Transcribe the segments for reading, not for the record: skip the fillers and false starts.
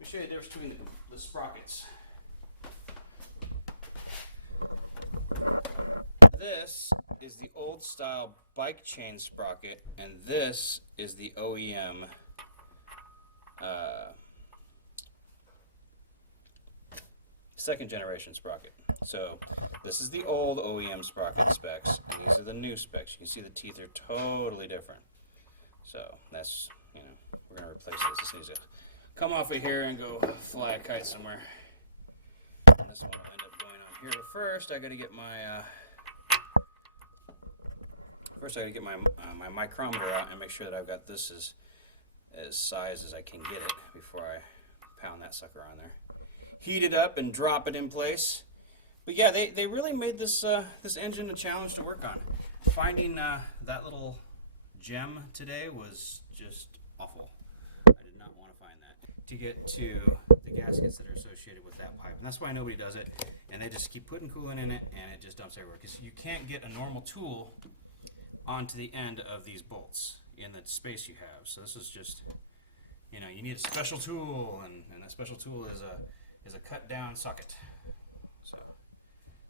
me show you the difference between the sprockets. This is the old style bike chain sprocket, and this is the OEM second generation sprocket. So this is the old OEM sprocket specs, and these are the new specs. You can see the teeth are totally different. So that's, you know, we're gonna replace this. This needs to come off of here and go fly a kite somewhere. And this one will end up going on here. But first, I gotta get my my micrometer out and make sure that I've got this as size as I can get it before I pound that sucker on there. Heat it up and drop it in place. But yeah, they really made this this engine a challenge to work on. Finding that little gem today was just awful. I did not want to find that. To get to the gaskets that are associated with that pipe. And that's why nobody does it. And they just keep putting coolant in it and it just dumps everywhere. Because you can't get a normal tool onto the end of these bolts in the space you have. So this is just, you know, you need a special tool, and that special tool is a cut down socket. So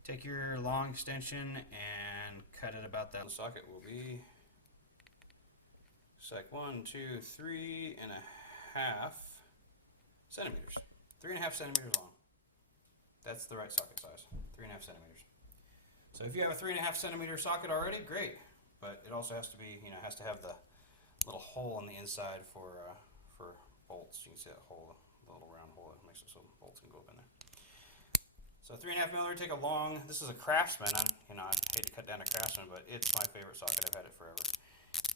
take your long extension and cut it about that. The socket will be, it's like 1, 2, 3.5 centimeters. 3.5 centimeters long. That's the right socket size, 3.5 centimeters. So if you have a 3.5 centimeter socket already, great. But it also has to be, you know, has to have the little hole on the inside for bolts. You can see that hole, the little round hole that makes it so bolts can go up in there. So 3.5 millimeter, take a long, this is a Craftsman. I hate to cut down a Craftsman, but it's my favorite socket. I've had it forever.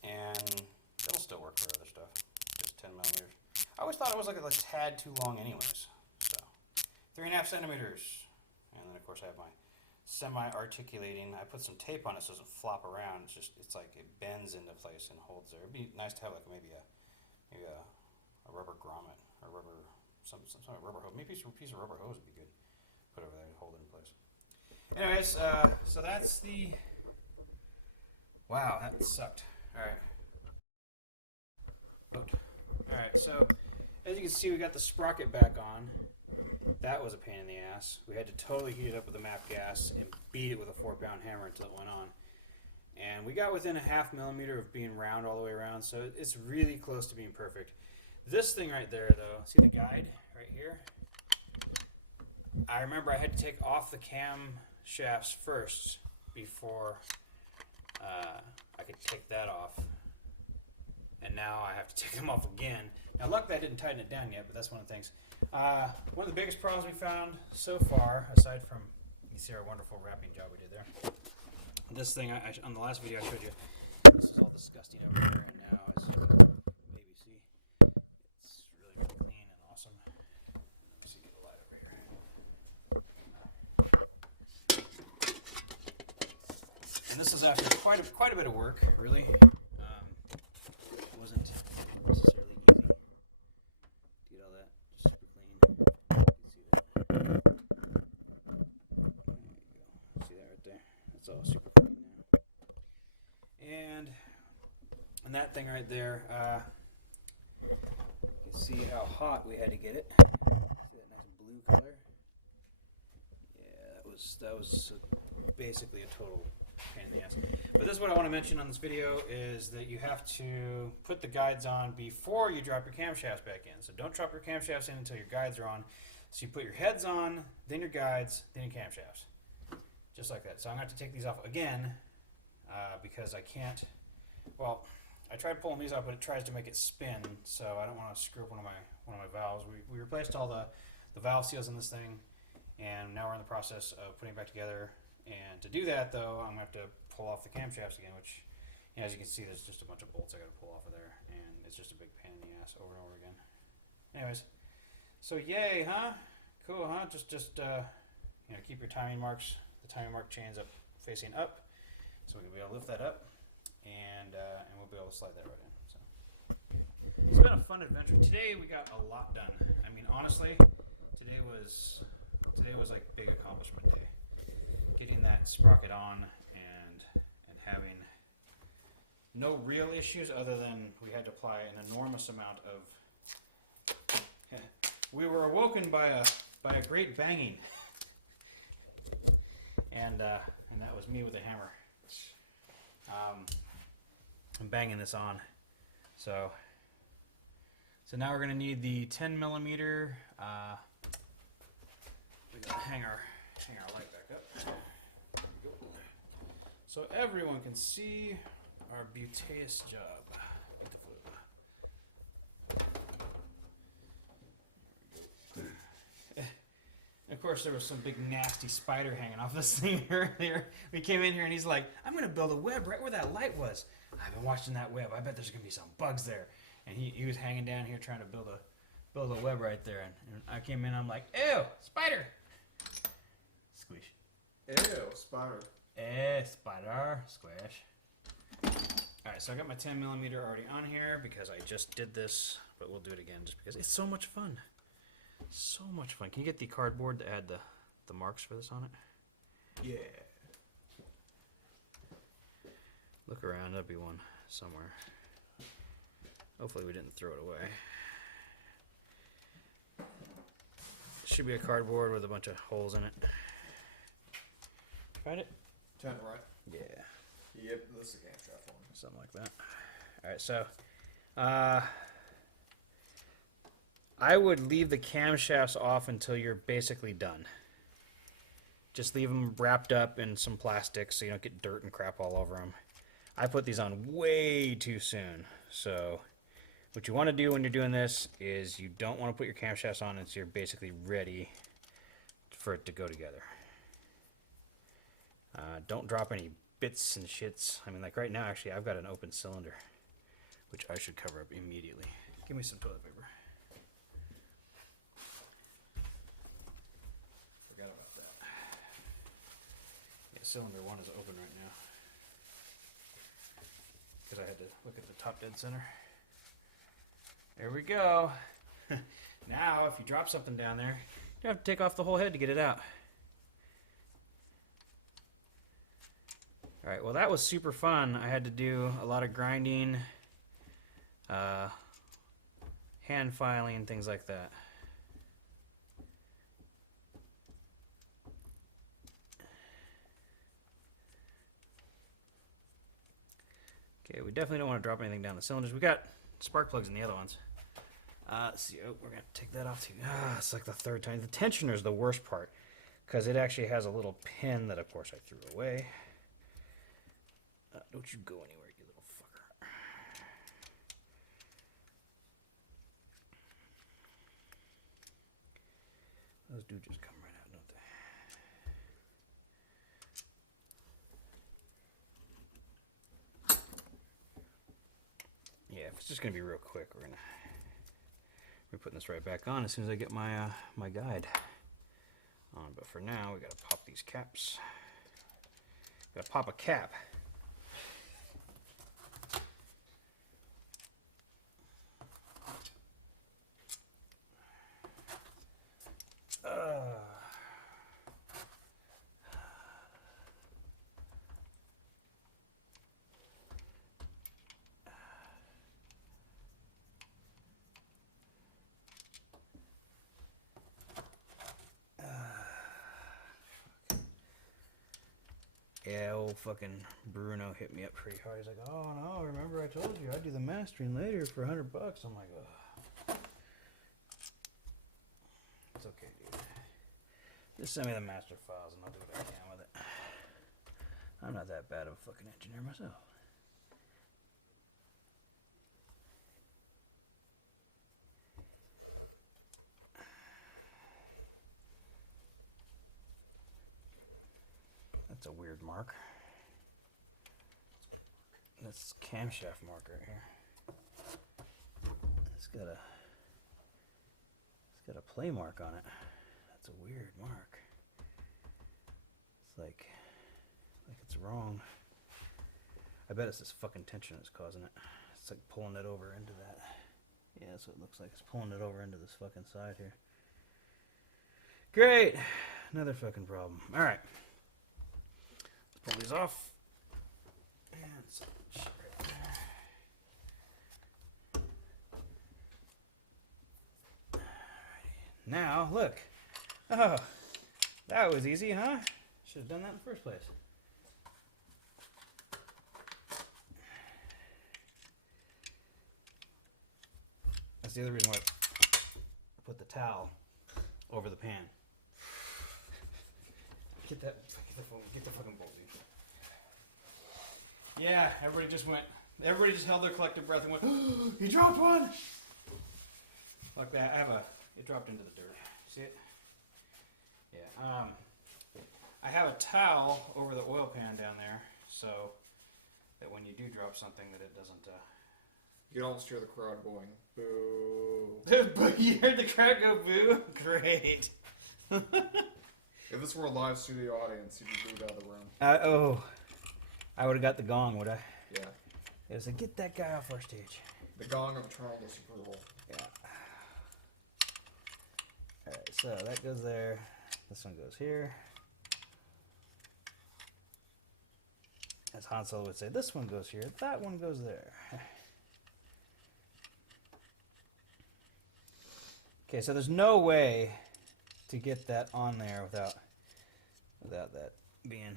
And it'll still work for other stuff. Just 10 millimeters. I always thought it was like a tad too long anyways. So 3.5 centimeters. And then of course I have my semi-articulating. I put some tape on it so it doesn't flop around. It's like it bends into place and holds there. It'd be nice to have like maybe a rubber grommet or some sort of rubber hose. Maybe a piece of rubber hose would be good. Put over there to hold it in place. Anyways, so that's the. Wow, that sucked. All right. All right. So as you can see, we got the sprocket back on. That was a pain in the ass. We had to totally heat it up with a MAP gas and beat it with a 4-pound hammer until it went on. And we got within a 0.5 millimeter of being round all the way around, so it's really close to being perfect. This thing right there, though, see the guide right here? I remember I had to take off the cam shafts first before I could take that off. And now I have to take them off again. Now luckily I didn't tighten it down yet, but that's one of the things. One of the biggest problems we found so far, aside from, you can see our wonderful wrapping job we did there. This thing, on the last video I showed you, this is all disgusting over here, and now as you can maybe see, it's really, really clean and awesome. Let me see, get the light over here. And this is after quite a bit of work, really. It wasn't necessarily easy to get all that just super clean. You can see that. There you go. See that right there? That's all super clean now. And that thing right there, you can see how hot we had to get it. See that nice blue color? Yeah, that was basically a total pain in the ass. But this is what I want to mention on this video is that you have to put the guides on before you drop your camshafts back in. So don't drop your camshafts in until your guides are on. So you put your heads on, then your guides, then your camshafts. Just like that. So I'm going to have to take these off again because I can't, well, I tried pulling these off, but it tries to make it spin, so I don't want to screw up one of my valves. We replaced all the valve seals in this thing, and now we're in the process of putting it back together. And to do that, though, I'm going to have to pull off the camshafts again, which, you know, as you can see, there's just a bunch of bolts I got to pull off of there, and it's just a big pain in the ass over and over again. Anyways, so yay, huh? Cool, huh? Just you know, keep your timing marks, the timing mark chains up, facing up, so we can be able to lift that up, and we'll be able to slide that right in. So it's been a fun adventure. Today we got a lot done. I mean, honestly, today was like big accomplishment day. Getting that sprocket on and having no real issues other than we had to apply an enormous amount of we were awoken by a great banging, and that was me with a hammer. I'm banging this on, so now we're gonna need the 10 millimeter. We gotta hang our light back up, there we go. So everyone can see our butaeus job. Of course, there was some big nasty spider hanging off this thing earlier. We came in here and he's like, I'm going to build a web right where that light was. I've been watching that web. I bet there's going to be some bugs there. And he was hanging down here trying to build a web right there. And I came in, I'm like, ew, spider. Squish. Ew, spider. Spider. Squish. All right, so I got my 10 millimeter already on here because I just did this, but we'll do it again just because it's so much fun. So much fun. Can you get the cardboard to add the marks for this on it? Yeah. Look around, there'll be one somewhere. Hopefully we didn't throw it away. Should be a cardboard with a bunch of holes in it. Find it? Turn it right. Yeah. Yep, this is a camshaft one. Something like that. Alright, so I would leave the camshafts off until you're basically done. Just leave them wrapped up in some plastic so you don't get dirt and crap all over them. I put these on way too soon. So what you want to do when you're doing this is you don't want to put your camshafts on until you're basically ready for it to go together. Don't drop any bits and shits. I mean, like right now, actually, I've got an open cylinder, which I should cover up immediately. Give me some toilet paper. Forgot about that. Yeah, cylinder 1 is open right now because I had to look at the top dead center. There we go. Now, if you drop something down there, you have to take off the whole head to get it out. All right, well, that was super fun. I had to do a lot of grinding, hand filing, things like that. Okay, we definitely don't want to drop anything down the cylinders. We got spark plugs in the other ones. Let's see. Oh, we're going to take that off too. It's like the third time. The tensioner is the worst part because it actually has a little pin that, of course, I threw away. Don't you go anywhere, you little fucker. Those do just come right out, don't they? Yeah, if it's just going to be real quick, we're putting this right back on as soon as I get my my guide on. But for now, we got to pop these caps. Got to pop a cap. Yeah, old fucking Bruno hit me up pretty hard. He's like, oh no, remember I told you I'd do the mastering later for $100. I'm like, ugh. It's okay, dude. Just send me the master files and I'll do what I can with it. I'm not that bad of a fucking engineer myself. That's a weird mark. That's camshaft mark right here. It's got a play mark on it. That's a weird mark. It's like it's wrong. I bet it's this fucking tension that's causing it. It's like pulling it over into that. Yeah, that's what it looks like. It's pulling it over into this fucking side here. Great. Another fucking problem. All right. Pull these off. And some shit right there. Alrighty. Now, look. Oh, that was easy, huh? Should have done that in the first place. That's the other reason why I put the towel over the pan. Get the fucking bolt, dude. Yeah, everybody just held their collective breath and went, he dropped one! Like that, it dropped into the dirt. See it? Yeah, I have a towel over the oil pan down there, so that when you do drop something that it doesn't, You don't hear the crowd going, boo. You heard the crowd go boo? Great. If this were a live studio audience, you'd be booed out of the room. I would have got the gong, would I? Yeah. It was like, get that guy off our stage. The gong of eternal disapproval. Yeah. Alright, so that goes there. This one goes here. As Han Solo would say, this one goes here, that one goes there. Okay, so there's no way to get that on there without that being...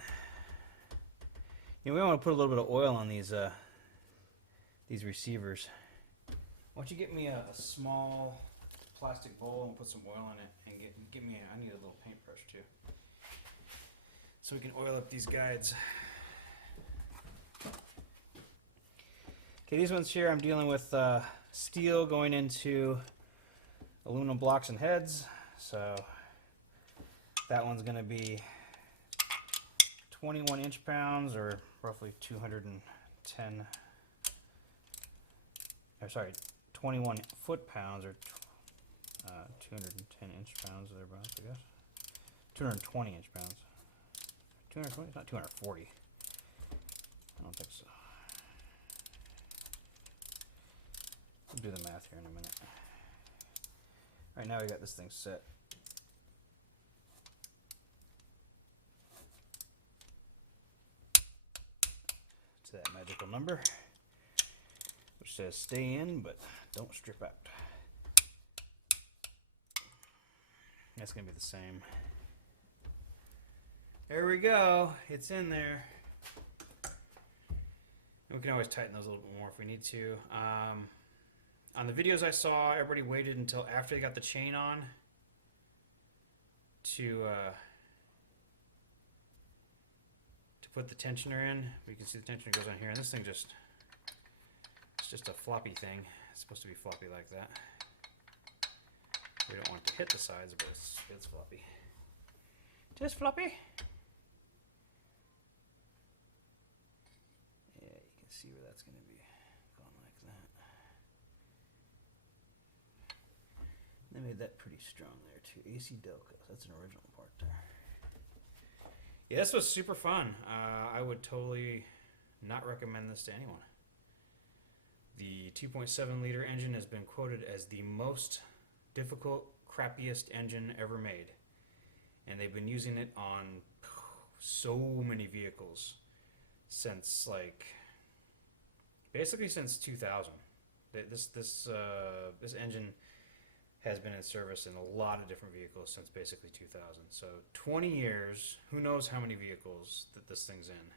You know, we want to put a little bit of oil on these receivers. Why don't you get me a small plastic bowl and put some oil in it, and get me I need a little paintbrush too, so we can oil up these guides. Okay, these ones here I'm dealing with steel going into aluminum blocks and heads, so that one's going to be 21 inch-pounds, or roughly 210, or sorry, 21 foot-pounds, or 210 inch-pounds, thereabouts, I guess. 220 inch-pounds. 220? It's not 240. I don't think so. We'll do the math here in a minute. All right, now we got this thing set. To that magical number, which says stay in, but don't strip out. That's gonna be the same. There we go. It's in there. And we can always tighten those a little bit more if we need to. On the videos I saw, everybody waited until after they got the chain on to put the tensioner in. You can see the tensioner goes on here, and this thing it's just a floppy thing. It's supposed to be floppy like that. We don't want it to hit the sides, but it's floppy. Just floppy. Yeah, you can see where that's going to be going like that. They made that pretty strong there too. AC Delco. That's an original part there. Yeah, this was super fun. I would totally not recommend this to anyone. The 2.7 liter engine has been quoted as the most difficult, crappiest engine ever made. And they've been using it on so many vehicles since, like, basically since 2000. This engine has been in service in a lot of different vehicles since basically 2000. So 20 years, who knows how many vehicles that this thing's in.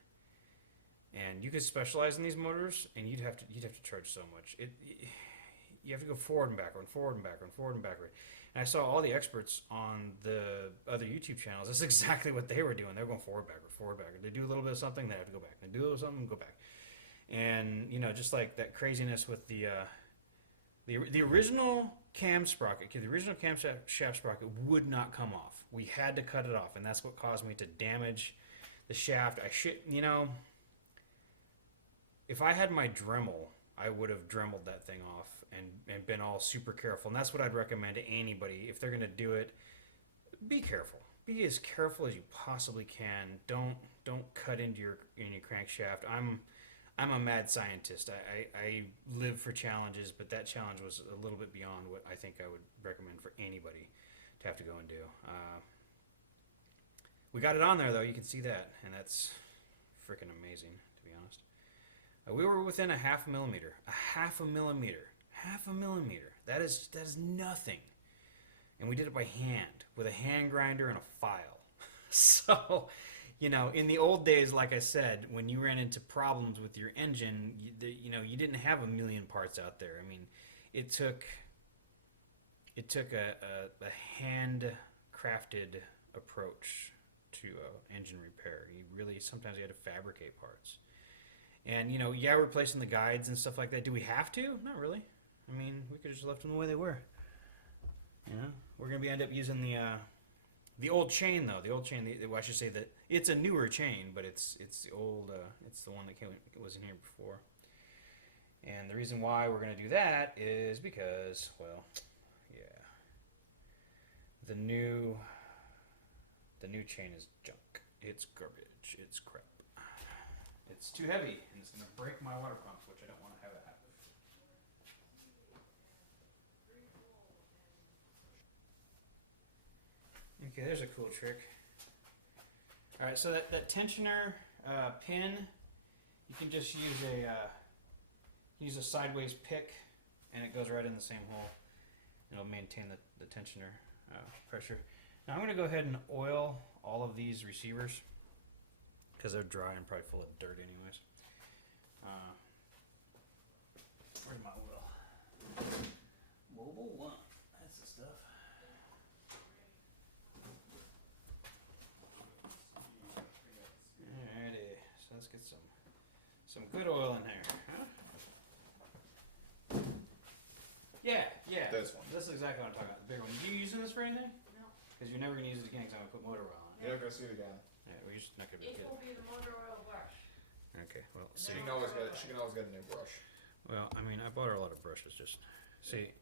And you could specialize in these motors, and you'd have to charge so much. You have to go forward and backward, forward and backward, forward and backward. And I saw all the experts on the other YouTube channels. That's exactly what they were doing. They were going forward, backward, forward, backward. They do a little bit of something, they have to go back. They do a little something, go back. And you know, just like that craziness with the original cam sprocket. Okay, the original camshaft sprocket would not come off. We had to cut it off, and that's what caused me to damage the shaft. You know, if I had my Dremel, I would have dremeled that thing off and been all super careful. And that's what I'd recommend to anybody. If they're going to do it, be careful. Be as careful as you possibly can. Don't cut into your crankshaft. I'm a mad scientist. I live for challenges, but that challenge was a little bit beyond what I think I would recommend for anybody to have to go and do. We got it on there, though. You can see that, and that's freaking amazing, to be honest. We were within a half a millimeter. A half a millimeter. Half a millimeter. That is nothing. and we did it by hand with a hand grinder and a file. So, you know, in the old days, like I said, when you ran into problems with your engine, you didn't have a million parts out there. I mean, it took a hand-crafted approach to engine repair. Sometimes you had to fabricate parts. And, yeah, we're replacing the guides and stuff like that. Do we have to? Not really. I mean, we could have just left them the way they were. We're going to end up using the old chain, though. The old chain, I should say that it's a newer chain, but it's the old, it's the one that was in here before. And the reason why we're going to do that is because, well, yeah, the new chain is junk. It's garbage. It's crap. It's too heavy, and it's going to break my water pumps, which I don't want to have it happen. Okay, there's a cool trick. All right, so that tensioner pin, you can just use a sideways pick, and it goes right in the same hole. It'll maintain the tensioner pressure. Now I'm going to go ahead and oil all of these receivers because they're dry and probably full of dirt anyways. Where's my oil? Mobile One. That's the stuff. Alrighty, so let's get some good oil in there, huh? Yeah. This one. This is exactly what I'm talking about. The bigger one. You using this for anything? No. Because you're never gonna use it again because I'm gonna put motor oil on it. You're not gonna see it again. Yeah, we're just not gonna be It good. will be the motor oil brush. Okay, well, She see. can always get a new brush. Well, I mean, I bought her a lot of brushes. Just see.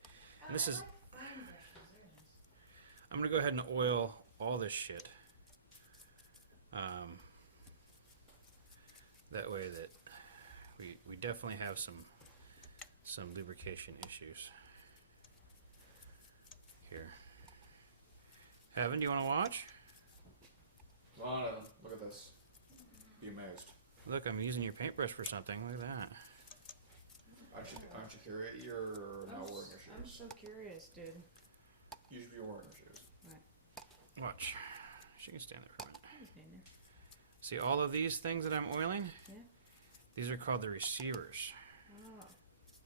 This is. I like fine brushes. There it is. I'm gonna go ahead and oil all this shit. That way that we definitely have some lubrication issues here. Heaven, do you want to watch? Come on, Evan. Look at this. Be amazed. Look, I'm using your paintbrush for something. Look at that. Aren't you curious? You're not wearing your I'm shoes. so curious, dude. You should be wearing your shoes. Watch. She can stand there for a minute. I was standing there. See all of these things that I'm oiling? Yeah. These are called the receivers. Oh,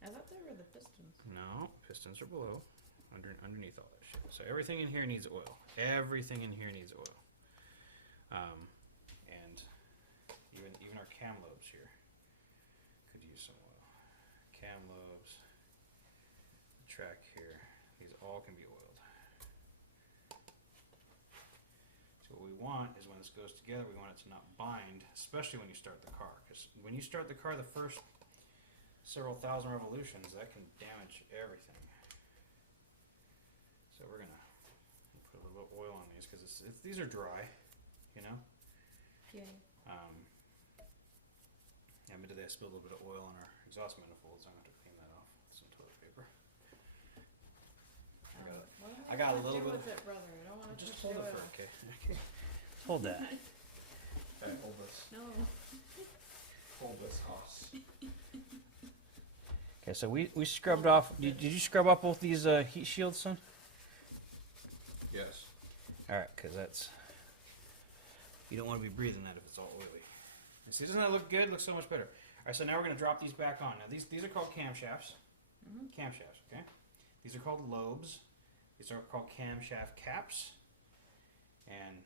I thought they were the pistons. No, pistons are below, underneath all that shit. So everything in here needs oil. Everything in here needs oil. And even our cam lobes here could use some oil. Cam lobes, the track here, these all can be oiled. So what we want is when this goes together, we want it to not bind, especially when you start the car. Because when you start the car, the first several thousand revolutions, that can damage everything. So we're gonna put a little bit of oil on these because these are dry, you know. Yeah. Admittedly, I spilled a little bit of oil on our exhaust manifolds. I'm gonna have to clean that off with some toilet paper. I got a little bit. With it, brother. I don't want to Just touch hold the it oil. for okay. Hold that. Hey, hold this. No. Hold this, Hoss. Okay, so we scrubbed off. Did you scrub off both these heat shields, son? Yes. All right, because you don't want to be breathing that if it's all oily. And see, doesn't that look good? It looks so much better. All right, so now we're going to drop these back on. Now these are called camshafts. Mm-hmm. Camshafts, okay? These are called lobes. These are called camshaft caps. And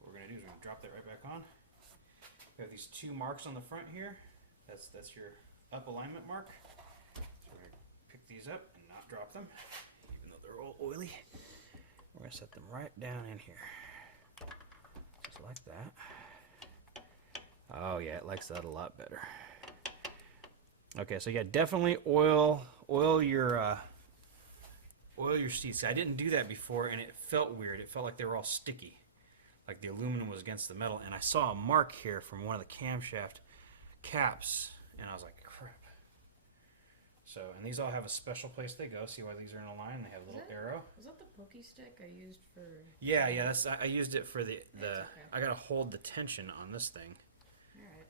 what we're going to do is we're going to drop that right back on. We have these two marks on the front here. That's your up alignment mark. So we're going to pick these up and not drop them, even though they're all oily. We're going to set them right down in here. Just like that. Oh yeah, it likes that a lot better. Okay, so yeah, definitely oil your seats. I didn't do that before, and it felt weird. It felt like they were all sticky, like the aluminum was against the metal. And I saw a mark here from one of the camshaft caps, and I was like, crap. So, and these all have a special place they go. See why these are in a line? They have a little arrow. Was that the pokey stick I used for? Yeah. I used it for the. Okay. I gotta hold the tension on this thing. All right.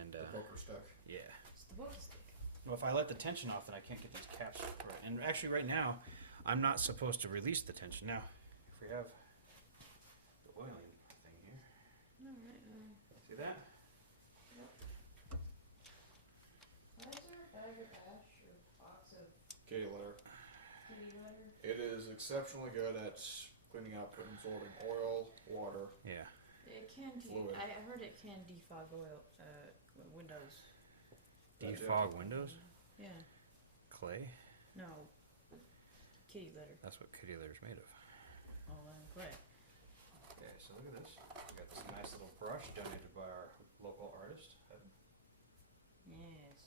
And The poker stick. yeah. It's the pokey stick. Well, if I let the tension off, then I can't get these caps right. And actually, right now, I'm not supposed to release the tension. Now, if we have the oiling thing here, Alright, see that? why is there a bag of ash or box of Kitty litter. kitty litter? It is exceptionally good at cleaning up and absorbing oil, water. Yeah. It can Fluid. I heard it can defog oil, windows. Defog windows? Yeah. Clay? No. Kitty litter. That's what kitty litter's made of. Oh, clay. Okay, so look at this. We got this nice little brush donated by our local artist. Yes.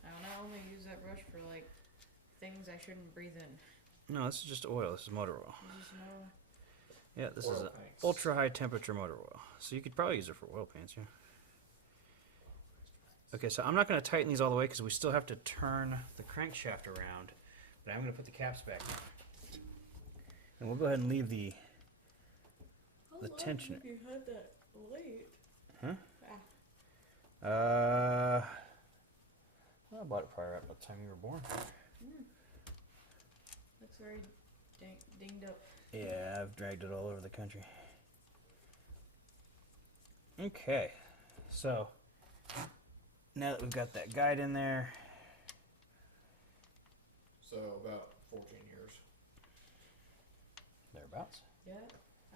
I'll not only use that brush for like things I shouldn't breathe in. No, this is just oil. This is motor oil. There's just no. Yeah, this is Oil an paints. ultra high temperature motor oil. So you could probably use it for oil paints, yeah. Okay, so I'm not going to tighten these all the way because we still have to turn the crankshaft around. But I'm going to put the caps back on. And we'll go ahead and leave the tension. You had that late. Huh? Ah. I bought it probably right about the time you were born. Looks very dinged up. Yeah, I've dragged it all over the country. Okay, so now that we've got that guide in there, So about 14 years. thereabouts. Yeah,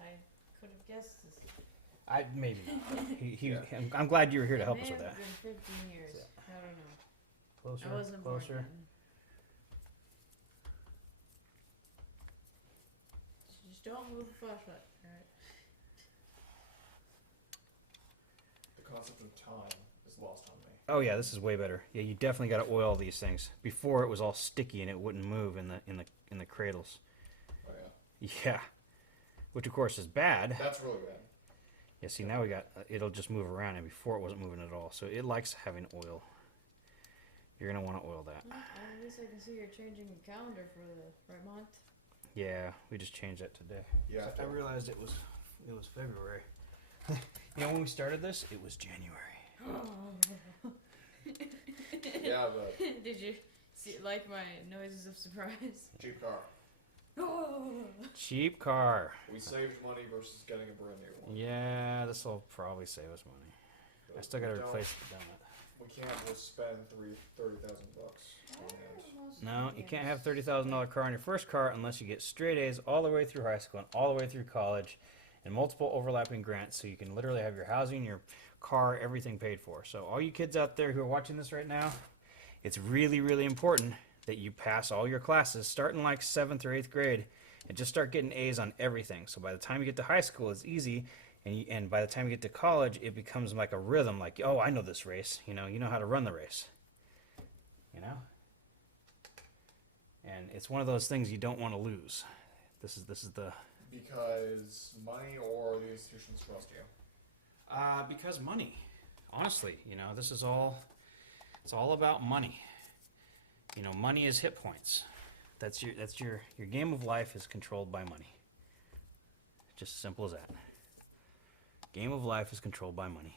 I could have guessed this. I maybe not. Yeah. I'm glad you were here to It help may us with have that. been 15 years. Yeah. I don't know. Closer, I wasn't born closer. then. Just don't move the flashlight. Alright. The concept of time is lost on me. Oh yeah, this is way better. Yeah, you definitely got to oil these things. Before it was all sticky and it wouldn't move in the cradles. Oh yeah. Yeah, which of course is bad. That's really bad. Yeah, see now we got it'll just move around, and before it wasn't moving at all. So it likes having oil. You're gonna want to oil that. Well, at least I can see you're changing the calendar for the right month. Yeah, we just changed that today. Yeah. I realized it was February. You know, when we started this, it was January. Yeah, but Did you like my noises of surprise? cheap car. Cheap car. We saved money versus getting a brand new one. Yeah, this will probably save us money. I But still got to we don't- replace the donut. We can't just spend $30,000. No, you can't have $30,000 car on your first car unless you get straight A's all the way through high school and all the way through college, and multiple overlapping grants, so you can literally have your housing, your car, everything paid for. So all you kids out there who are watching this right now, it's really, really important that you pass all your classes, starting like 7th or 8th grade, and just start getting A's on everything. So by the time you get to high school, it's easy. And by the time you get to college, it becomes like a rhythm. Like, oh, I know this race. You know how to run the race. You know. And it's one of those things you don't want to lose. This is the. Because money or the institutions trust you. Because money. Honestly, this is all. It's all about money. Money is hit points. That's your game of life is controlled by money. Just as simple as that. Game of life is controlled by money.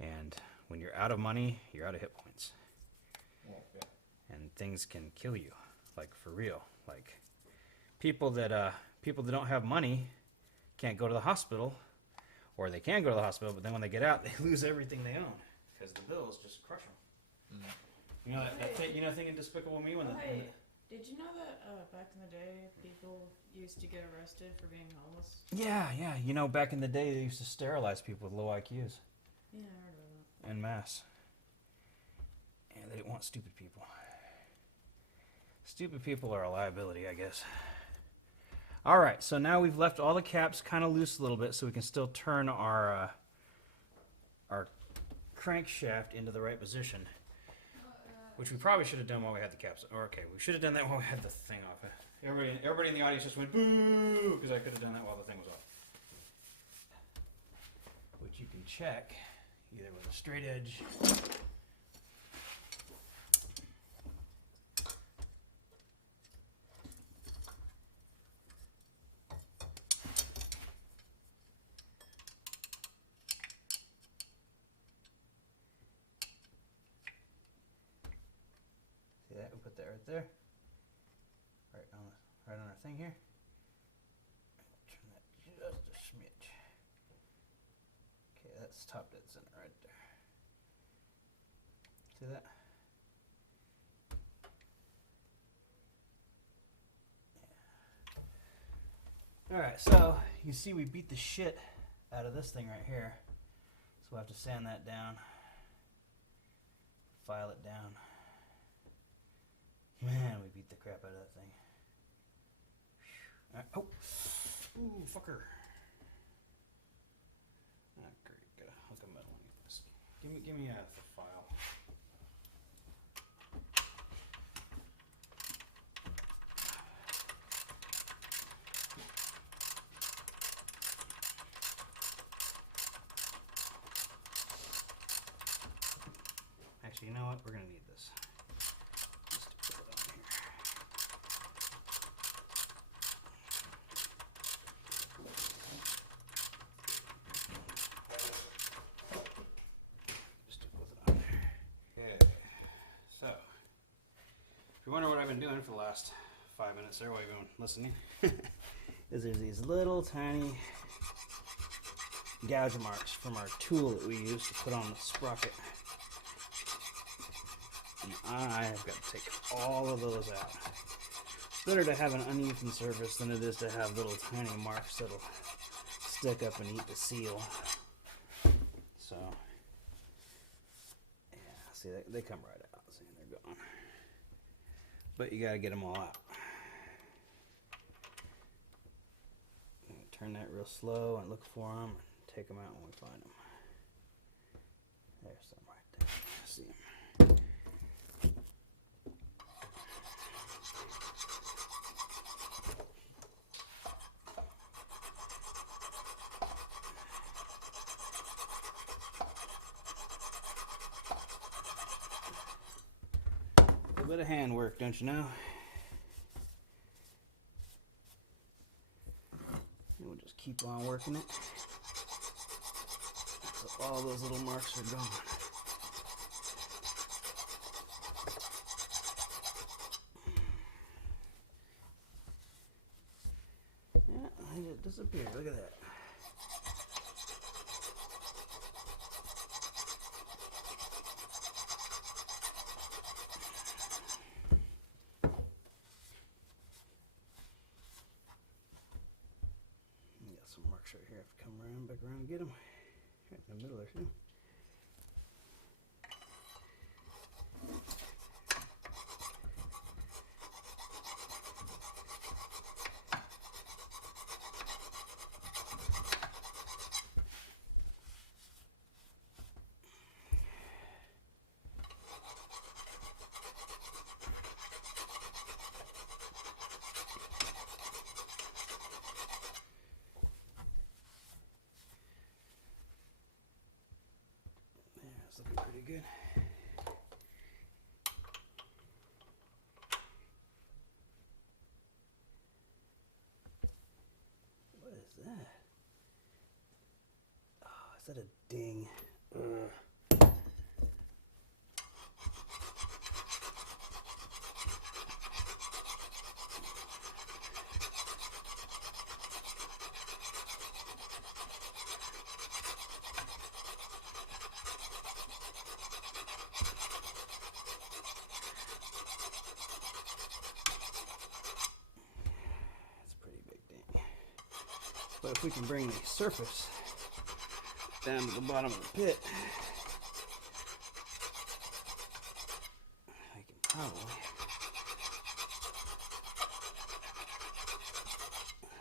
And when you're out of money, you're out of hit points. Well, yeah. And things can kill you, like for real. Like people that don't have money can't go to the hospital, or they can go to the hospital, but then when they get out, they lose everything they own because the bills just crush them. You know that thing in Despicable Me when the Did you know that back in the day, people used to get arrested for being homeless? yeah. Back in the day, they used to sterilize people with low IQs Yeah, I heard about that. en masse. And they didn't want stupid people. Stupid people are a liability, I guess. All right, so now we've left all the caps kind of loose a little bit, so we can still turn our crankshaft into the right position. Which we probably should have done while we had the caps. Or okay, we should have done that while we had the thing off. Everybody in the audience just went boo because I could have done that while the thing was off. Which you can check either with a straight edge. See that? We put that right there. thing here. Turn that just a smidge. Okay, that's top dead center right there. See that? Yeah. Alright, so you see we beat the shit out of this thing right here. So we'll have to sand that down. File it down. Man, we beat the crap out of that thing. Right. Oh! Ooh, fucker. Ah, great. Got a hunk of metal in this. Give me the file. Actually, you know what? We're gonna need this. Just to put it on here. Just to put it on there. Okay. So, if you wonder what I've been doing for the last 5 minutes there while you've been listening, is there's these little tiny gouge marks from our tool that we use to put on the sprocket. And I have got to take all of those out. It's better to have an uneven surface than it is to have little tiny marks that'll stick up and eat the seal. So, yeah, see, they come right out. See, they're gone. But you gotta get them all out. Turn that real slow and look for them and take them out when we find them. There's some right there. See them. A bit of hand work, don't you know? And we'll just keep on working it. So all those little marks are gone. Yeah, it disappeared. Look at that. Some marks right here. I have to come around, back around and get them. Right in the middle there, too. It's looking pretty good. What is that? Oh, is that a ding? Ugh. But if we can bring the surface down to the bottom of the pit, I can probably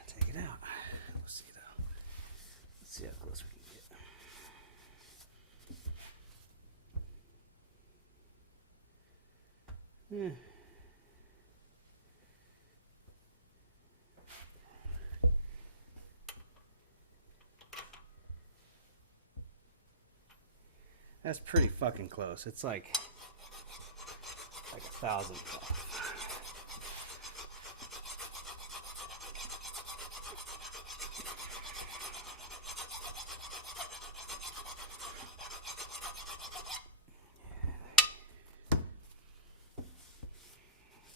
take it out. We'll see though. Let's see how close we can get. Yeah. That's pretty fucking close. It's like 1,000 off.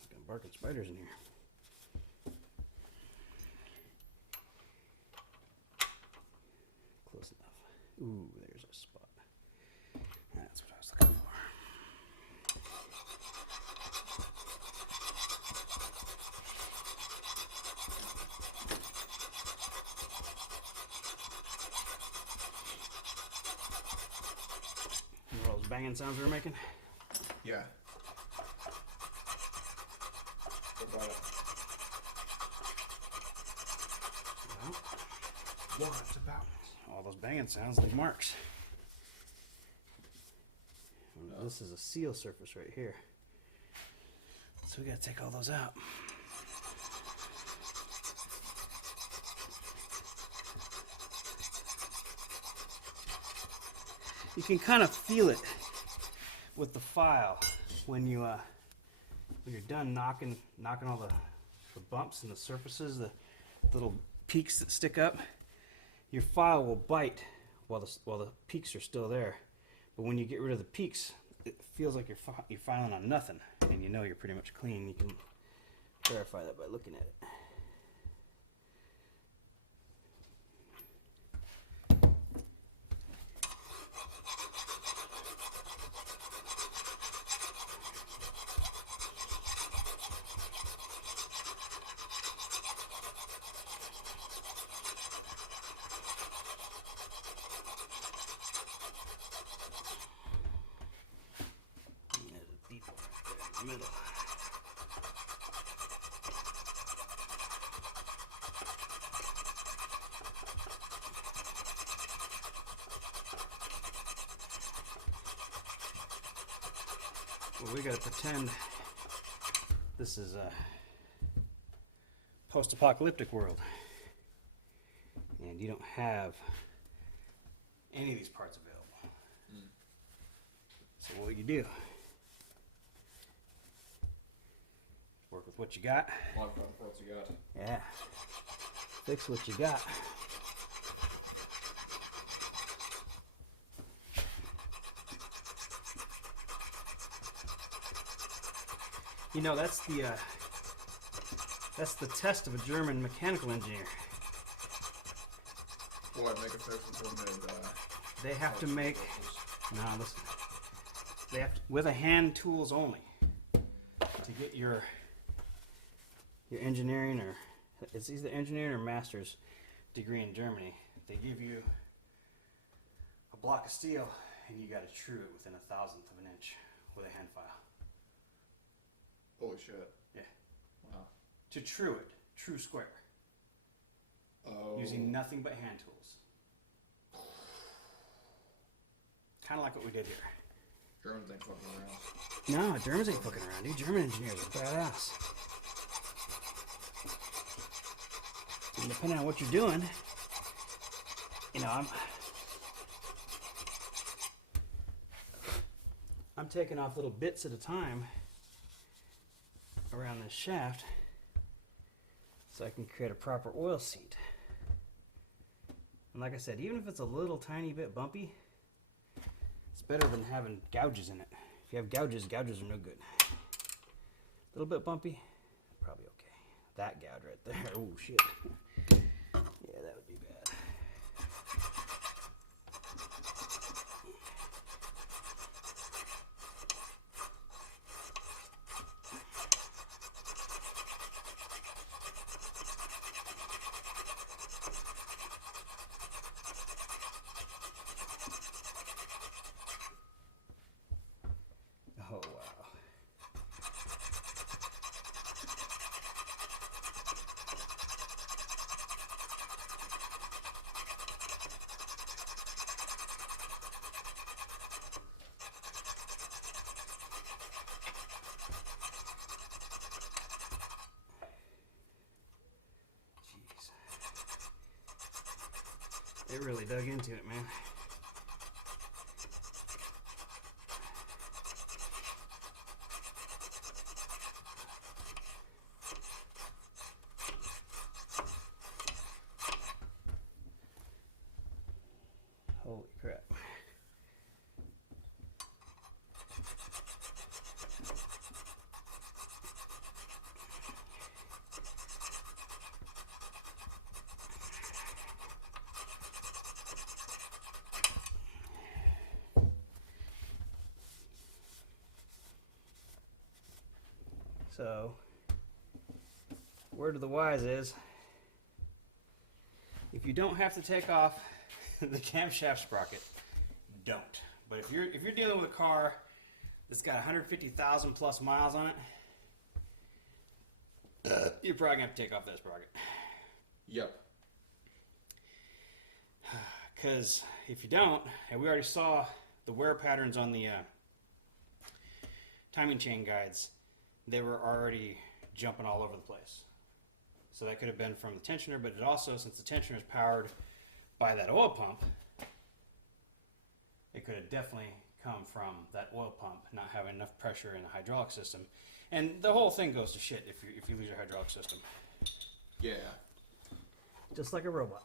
Fucking barking spiders in here. Ooh, there's a spot. That's what I was looking for. Hear all those banging sounds we're making? Yeah. What about it? Well, what about it? All those banging sounds leave marks. And this is a seal surface right here. So we gotta take all those out. You can kind of feel it with the file when you when you're done knocking all the bumps and the surfaces, the little peaks that stick up. Your file will bite while the peaks are still there, but when you get rid of the peaks, it feels like you're filing on nothing, and you know you're pretty much clean. You can verify that by looking at it. Middle. Well, we gotta pretend this is a post-apocalyptic world, and you don't have any of these parts available. So what you do? Work with what you got. Modify the parts you got. Yeah. Fix what you got. You know, that's the test of a German mechanical engineer. What, make a fix before They have to make, no, listen, they have to, with a hand tools only, to get your engineering, or it's either engineering or master's degree in Germany. They give you a block of steel and you got to true it within 1/1000 of an inch with a hand file. Holy shit. Yeah. Wow. To true it, true square, Oh. using nothing but hand tools. Kind of like what we did here. Germans ain't fucking around. No, Germans ain't fucking around, dude. German engineers are badass. And depending on what you're doing, you know, I'm taking off little bits at a time around this shaft so I can create a proper oil seat. And like I said, even if it's a little tiny bit bumpy, it's better than having gouges in it. If you have gouges, gouges are no good. A little bit bumpy, probably okay. That gouge right there, oh shit. Yeah, that would be bad. Oh, wow. Jeez. It really dug into it, man. Holy crap. So, word of the wise is, if you don't have to take off the camshaft sprocket, don't. But if you're dealing with a car that's got 150,000 plus miles on it, you're probably gonna have to take off that sprocket. Yep. Because if you don't, and we already saw the wear patterns on the timing chain guides, they were already jumping all over the place. So that could have been from the tensioner, but it also, since the tensioner is powered by that oil pump, it could have definitely come from that oil pump not having enough pressure in the hydraulic system. And the whole thing goes to shit if you lose your hydraulic system. Yeah. Just like a robot.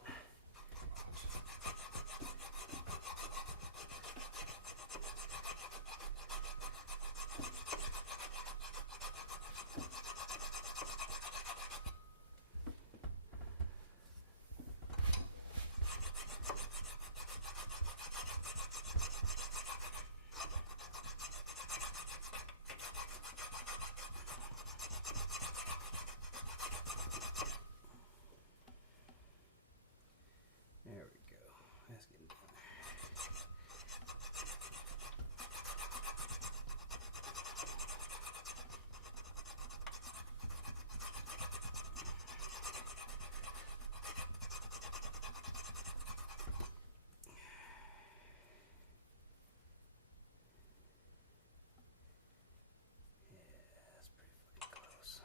There we go. That's getting done. Yeah, that's pretty fucking close.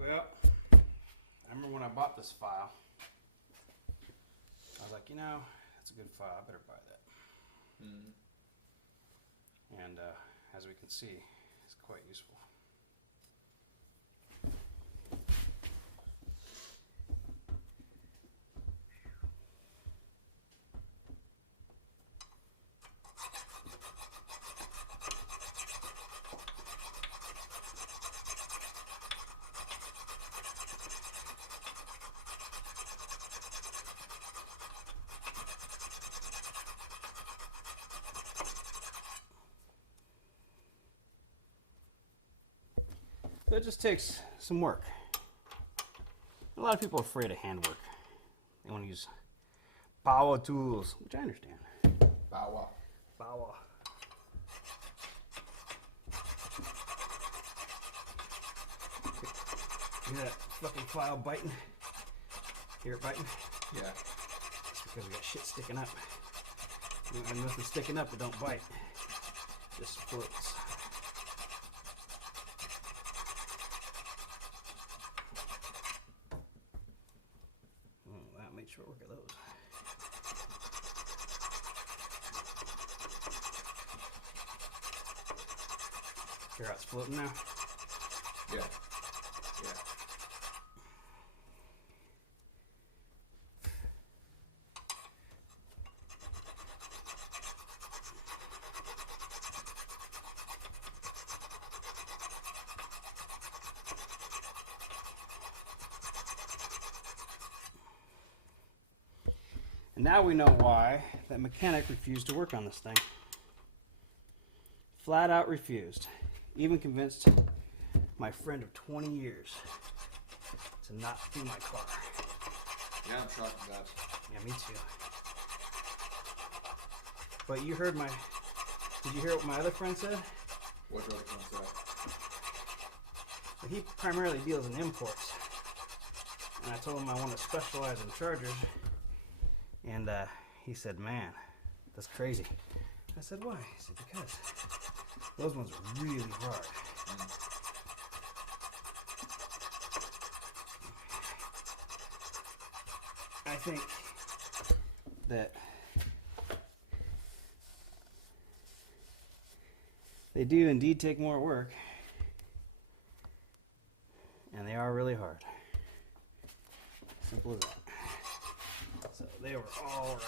Well, I remember when I bought this file, I was like, you know, that's a good file. I better buy that. Mm. And as we can see, it's quite useful. So it just takes some work. A lot of people are afraid of handwork. They want to use power tools, which I understand. Bow up. Power. Hear that fucking file biting? Hear it biting? Yeah. It's because we got shit sticking up. When nothing's sticking up, it don't bite. It just floats. That made short work of those. Hear how it's floating now? Yeah. Yeah. And now we know why that mechanic refused to work on this thing. Flat out refused. Even convinced my friend of 20 years to not do my car. Yeah, I'm shocked at that. Yeah, me too. But you heard did you hear what my other friend said? What do I say? He primarily deals in imports. And I told him I want to specialize in chargers. And he said, man, that's crazy. I said, why? He said, because those ones are really hard. I think that they do indeed take more work, and they are really hard. Simple as that. So they were all right.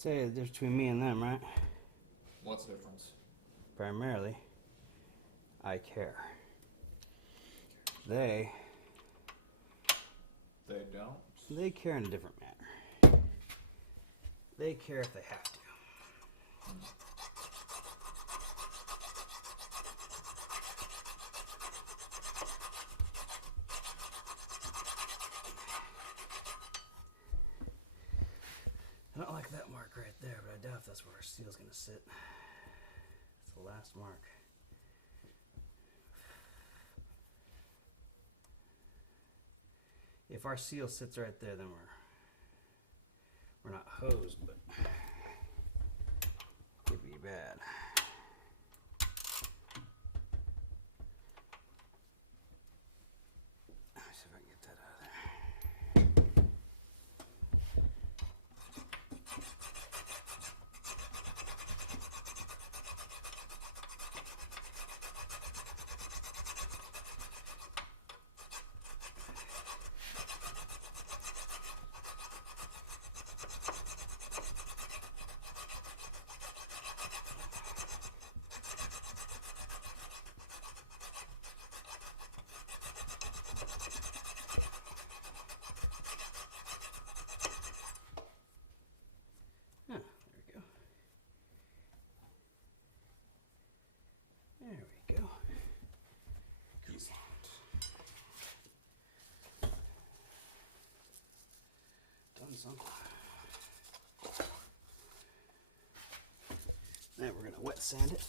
say the difference between me and them, right? What's the difference? Primarily, I care. They don't. They care in a different manner. They care if they have to. I don't like that mark right there, but I doubt if that's where our seal's gonna sit. It's the last mark. If our seal sits right there, then we're not hosed, but could be bad. Let's see if I can get that out of there. Huh, there we go. Done some. Now we're gonna wet sand it.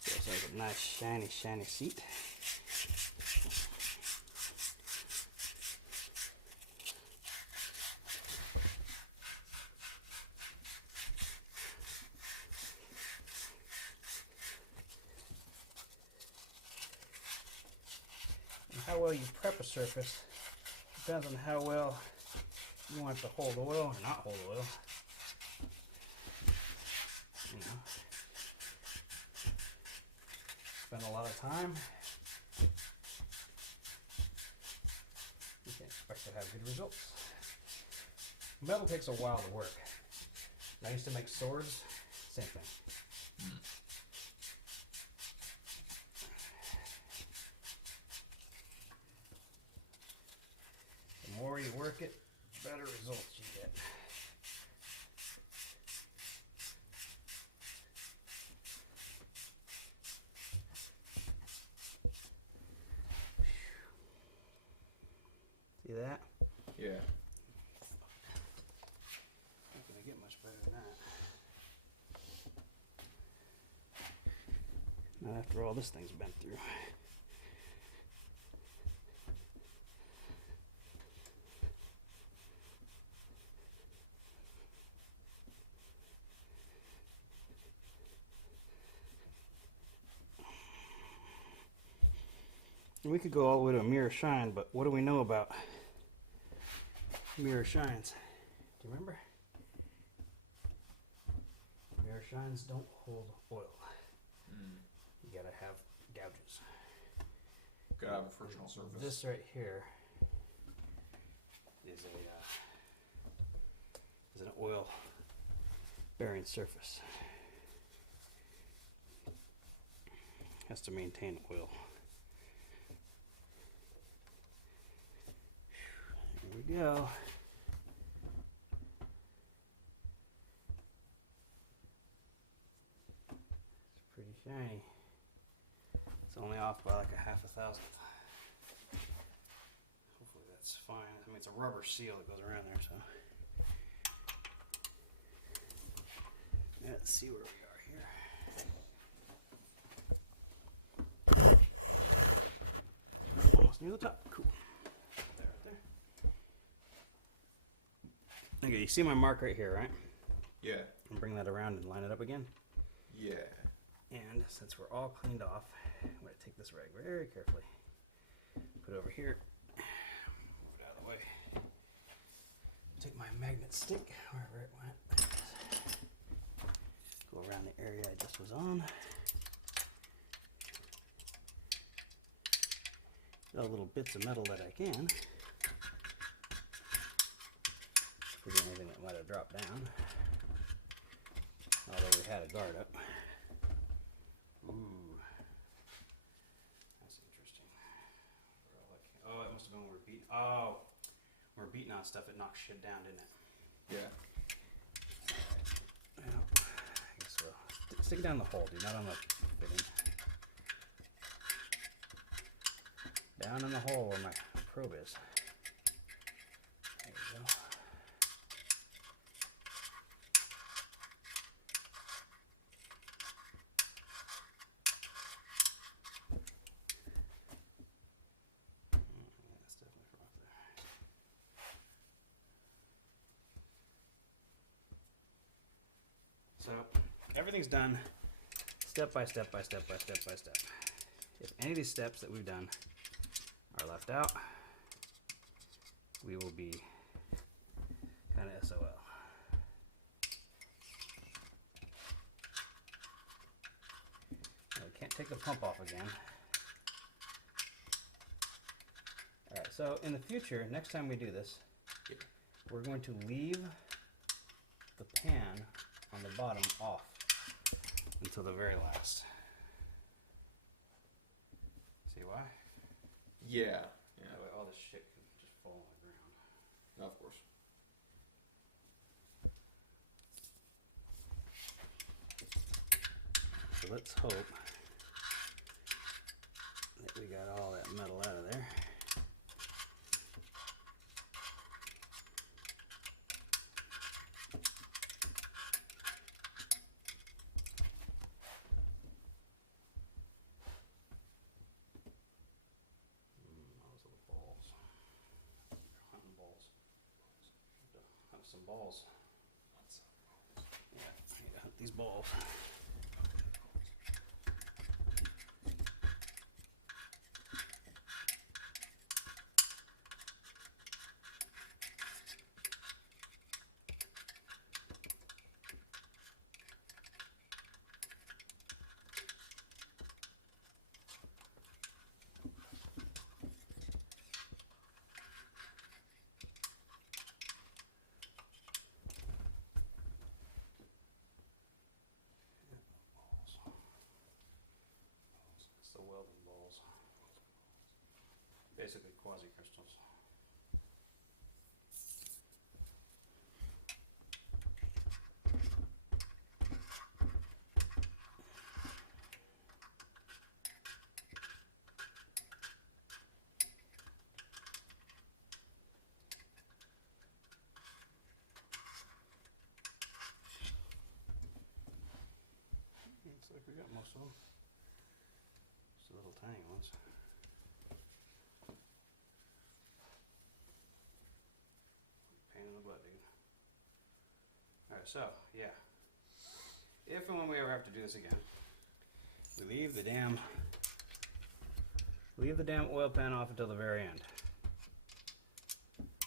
So it's like a nice shiny seat. How well you prep a surface depends on how well you want it to hold oil or not hold oil. You know, spend a lot of time. You can expect to have good results. Metal takes a while to work. I used to make swords, same thing. The more you work it, better results you get. See that? Yeah. Not gonna get much better than that. Not after all this thing's been through. We could go all the way to a mirror shine, but what do we know about mirror shines? Do you remember? Mirror shines don't hold oil. You gotta have gouges. Gotta have a frictional surface. This right here is an oil bearing surface. Has to maintain oil. Here we go. It's pretty shiny. It's only off by like a half a thousandth. Hopefully that's fine. I mean, it's a rubber seal that goes around there, so. Let's see where we are here. Almost near the top. Cool. There, right there. Okay, you see my mark right here, right? Yeah. And bring that around and line it up again. Yeah. And since we're all cleaned off, I'm going to take this rag very carefully, put it over here, move it out of the way. Take my magnet stick, wherever it went. Go around the area I just was on. Get all little bits of metal that I can. Forget anything that might have drop down. Although we had a guard up. Ooh. That's interesting. Oh, it must have been when we were beating. Oh, when we were beating on stuff, it knocked shit down, didn't it? Yeah. Well, I guess we'll stick it down the hole, dude, not on the fitting. Down in the hole where my probe is. There you go. That's definitely from up there. So everything's done step by step by step by step by step. If any of these steps that we've done are left out, we will be kind of SOL. Now, we can't take the pump off again. Alright, so in the future, next time we do this, we're going to leave the pan on the bottom off until the very last. See why? Yeah. That way all this shit can just fall on the ground. Of course. So let's hope that we got all that metal out of there. Those little balls. You're hunting balls. Hunt some balls. Yeah, I need to hunt these balls. It's the welding balls. Basically quasi-crystals. Looks like we got most of them. Just the little tiny ones. Pain in the butt, dude. Alright, so, yeah. If and when we ever have to do this again, we leave the damn oil pan off until the very end.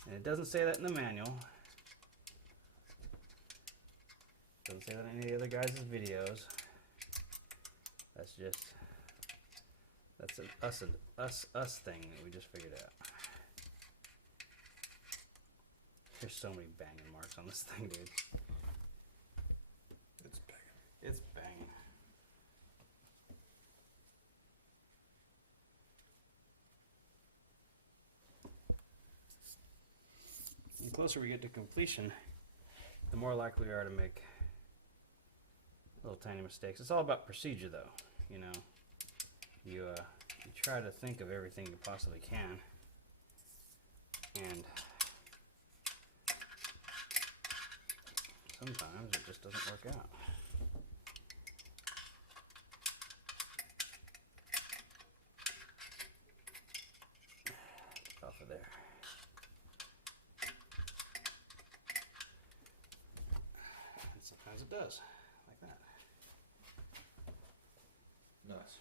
And it doesn't say that in the manual. Doesn't say that in any of the other guys' videos. That's an us thing that we just figured out. There's so many banging marks on this thing, dude. It's banging. It's banging. The closer we get to completion, the more likely we are to make little tiny mistakes. It's all about procedure, though. You know, you try to think of everything you possibly can, and sometimes it just doesn't work out. Off of there. And sometimes it does, like that. Nice.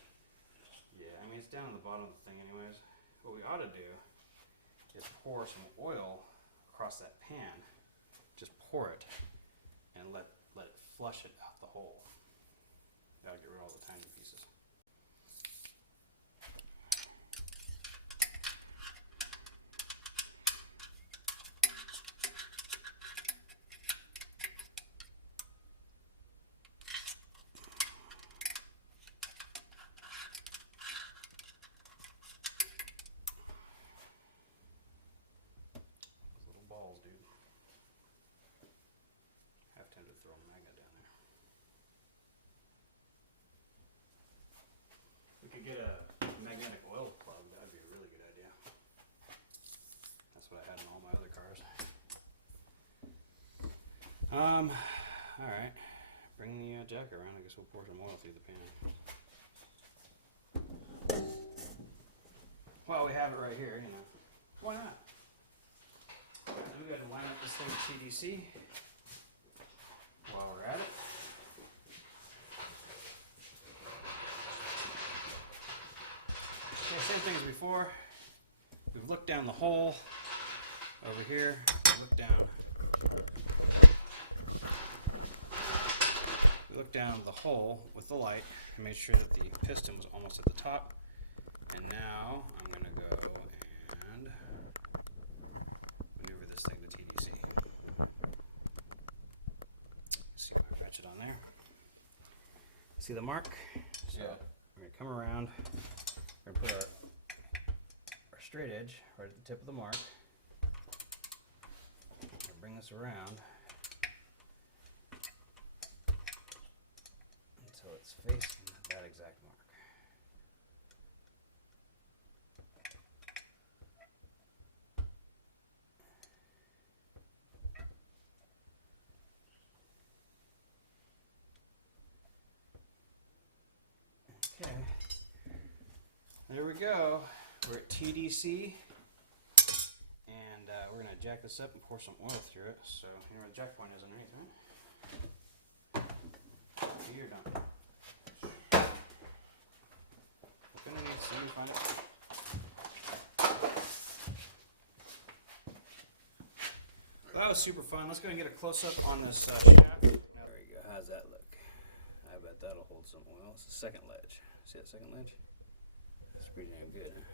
Yeah, I mean, it's down on the bottom of the thing anyways. What we ought to do is pour some oil across that pan. Just pour it and let it flush it out the hole. That'll get rid of all the tiny pieces. Alright. Bring the jack around. I guess we'll pour some oil through the pan. Well, we have it right here, you know. Why not? Then we got to line up this thing with TDC while we're at it. Okay, same thing as before. We've looked down the hole over here. Look down. We looked down the hole with the light and made sure that the piston was almost at the top. And now I'm going to go and maneuver this thing to TDC. See my ratchet on there. See the mark? So Yeah. we're going to come around. We're going to put our straight edge right at the tip of the mark. We're going to bring this around until it's facing that exact mark. Okay, there we go. We're at TDC, and we're gonna jack this up and pour some oil through it. So you know where the jack point is underneath, right? You're done. Look underneath, see if you find it. Well, that was super fun. Let's go and get a close up on this shaft. There we go. How's that look? I bet that'll hold some oil. It's the second ledge. See that second ledge? That's pretty damn good, huh?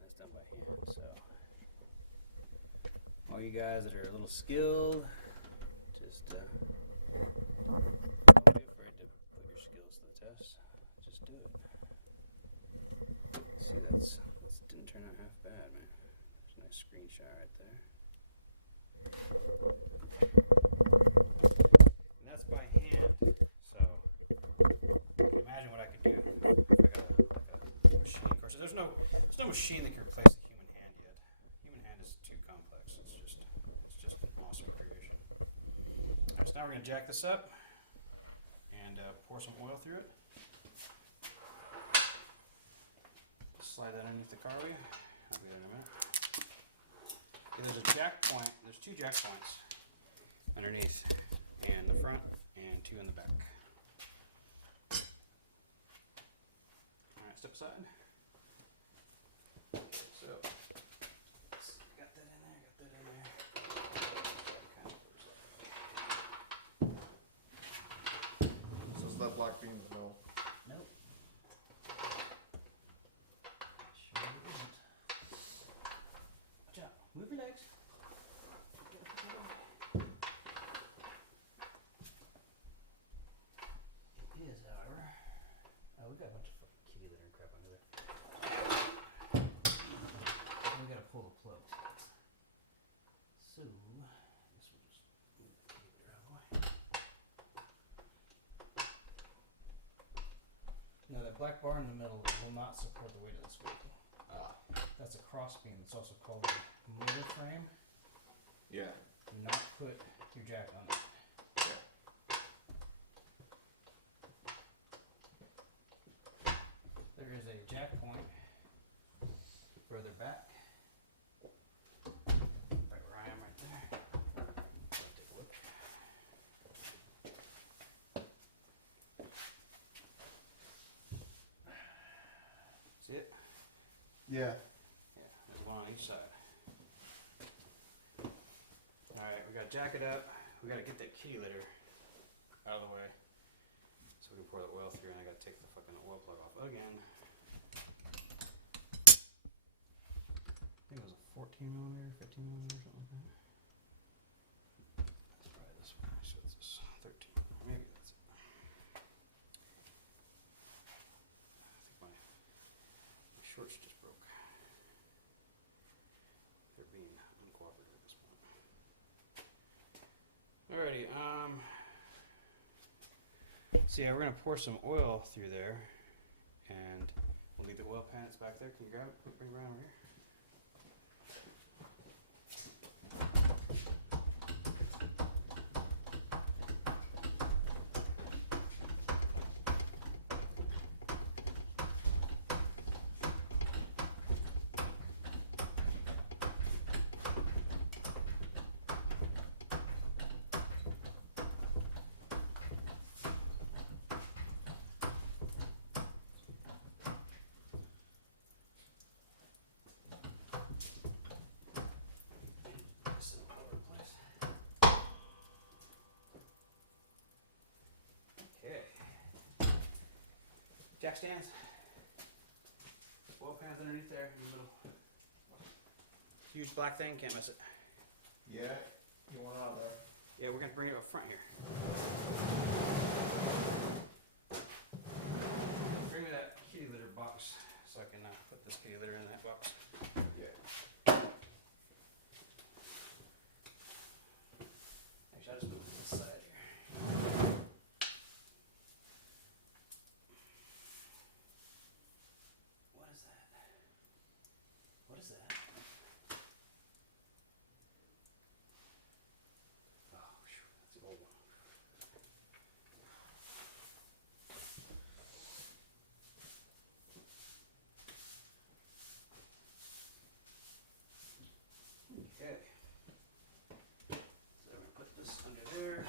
That's done by hand, so. All you guys that are a little skilled, just don't be afraid to put your skills to the test. Just do it. See, that didn't turn out half bad, man. There's a nice screenshot right there. And that's by hand. So imagine what I could do if I got a machine. Of course, there's no machine that can replace the human hand yet. Human hand is too complex. It's just an awesome creation. All right, so now we're gonna jack this up and pour some oil through it. Slide that underneath the car wheel. I'll be there in a minute. Okay, there's a jack point. There's two jack points underneath, and the front, and two in the back. Alright, step aside. So, got that in there, So is that black beans? No. Nope. Sure isn't. Watch out. Move your legs. It is, however. Oh, we got a bunch of fucking kitty litter and crap under there. And we gotta pull the plug. So, I guess we'll just move the kitty litter out of the way. Now, that black bar in the middle will not support the weight of this vehicle. That's a cross beam. It's also called a motor frame. Yeah. Do not put your jack on it. Yeah. There is a jack point further back. Right where I am right there. Let's take a look. See it? Yeah. Yeah, there's one on each side. Alright, we gotta jack it up. We gotta get that kitty litter out of the way so we can pour the oil through, and I gotta take the fucking oil plug off again. I think it was a 14 millimeter, 15 millimeter, something like that. Let's try this one. So it's this 13. Maybe that's it. I think my shorts just broke. They're being uncooperative at this point. Alrighty, so yeah, we're gonna pour some oil through there, and we'll leave the oil pan that's back there. Can you grab it? Bring it around over here. jack stands, oil pans underneath there in the middle. Huge black thing, can't miss it. Yeah, you want out of there. Yeah, we're gonna bring it up front here. Bring me that kitty litter box so I can put this kitty litter in that box. Yeah. Actually, I'll just move it to the side here. What is that? What is that? Oh, phew, that's the old one. Okay. So I'm gonna put this under there.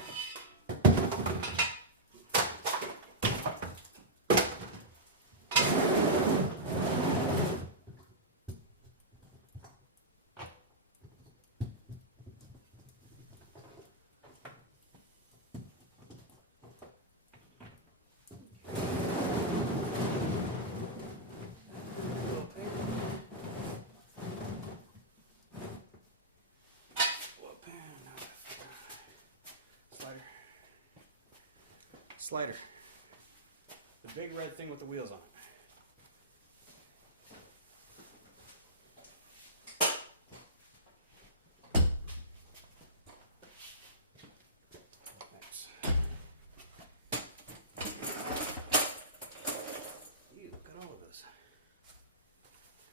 Little pig. Oil pan. Slider. Slider. The big red thing with the wheels on it. Thanks. Ew, look at all of this.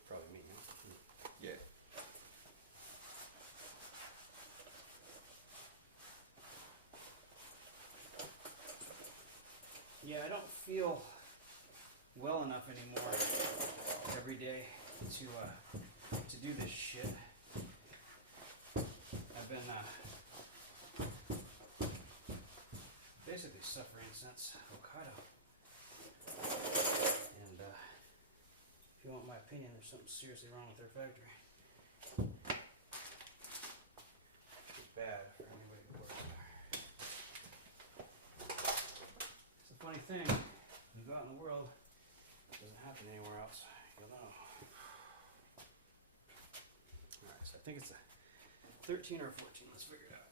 Probably me, huh? Yeah. Yeah, I don't feel well enough anymore every day to do this shit. I've been basically suffering since Hokkaido. And if you want my opinion, there's something seriously wrong with their factory. It's bad for anybody who works there. It's a funny thing. When you go out in the world, it doesn't happen anywhere else. You'll know. Alright, so I think it's a 13 or a 14. Let's figure it out.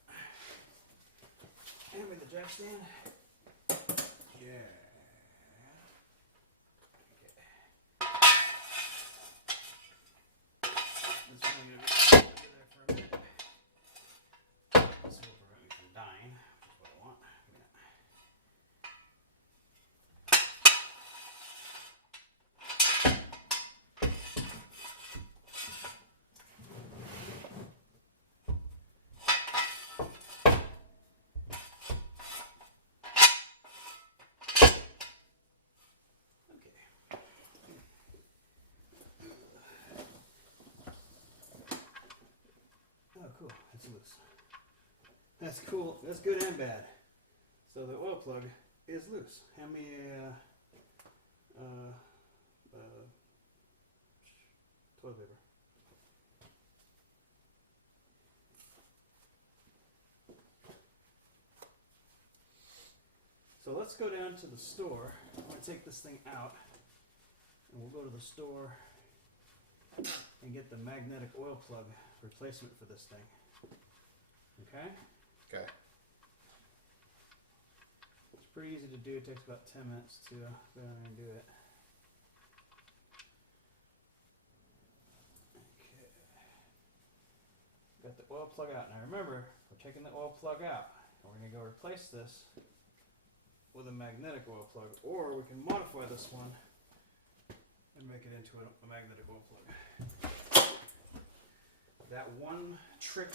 And with the jack stand. Yeah. This is only going to be under there for a minute. This will prevent me from dying, which is what I want. Oh, cool. That's loose. That's cool. That's good and bad. So the oil plug is loose. Hand me a toilet paper. So let's go down to the store. I'm going to take this thing out, and we'll go to the store and get the magnetic oil plug replacement for this thing. Okay? Okay. It's pretty easy to do. It takes about 10 minutes to go down there and do it. Okay. Got the oil plug out. Now remember, we're taking the oil plug out. And we're going to go replace this with a magnetic oil plug. Or we can modify this one and make it into a magnetic oil plug. That one trick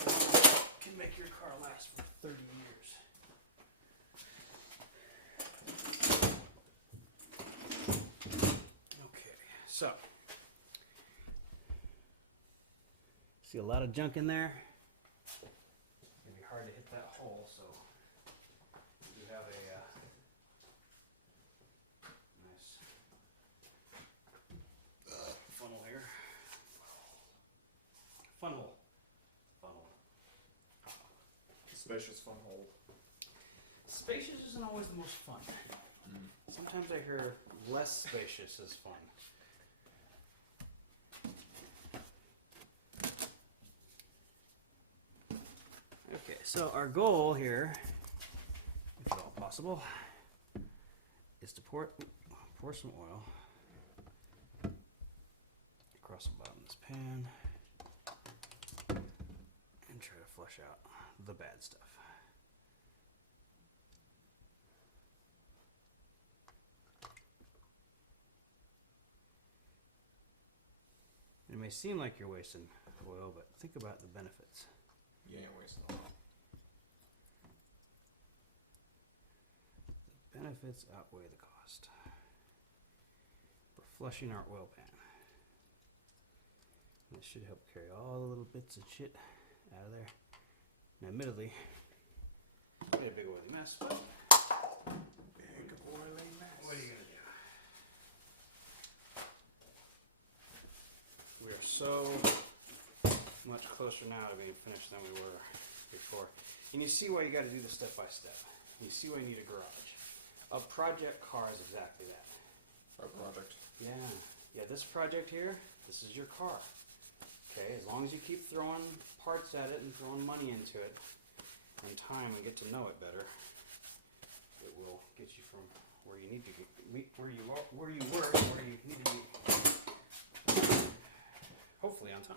can make your car last for 30 years. Okay, so see a lot of junk in there. It's gonna be hard to hit that hole, so we do have a nice funnel here. Funnel. Spacious fun hole. Spacious isn't always the most fun. Sometimes I hear less spacious is fun. Okay, so our goal here, if at all possible, is to pour some oil across the bottom of this pan and try to flush out the bad stuff. It may seem like you're wasting oil, but think about the benefits. You ain't wasting oil. The benefits outweigh the cost. We're flushing our oil pan. And this should help carry all the little bits of shit out of there. Now, admittedly, we made a big oily mess, but Big oily mess. what are you gonna do? We are so much closer now to being finished than we were before. And you see why you gotta do this step by step. You see why you need a garage. A project car is exactly that. Our project. Yeah. Yeah, this project here, this is your car. Okay, as long as you keep throwing parts at it and throwing money into it and time and get to know it better, it will get you from where you need to get, where you were, to where you need to be. Hopefully on time.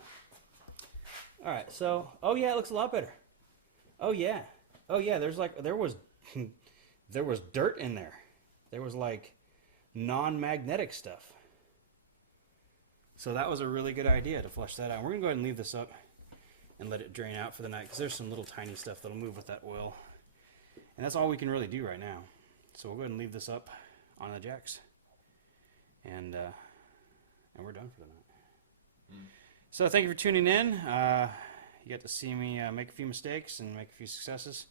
All right, so yeah, it looks a lot better. Oh yeah, there's like there was dirt in there. There was like non-magnetic stuff. So that was a really good idea to flush that out. We're gonna go ahead and leave this up and let it drain out for the night because there's some little tiny stuff that'll move with that oil, and that's all we can really do right now. So we'll go ahead and leave this up on the jacks, and we're done for the night. So thank you for tuning in. You got to see me make a few mistakes and make a few successes.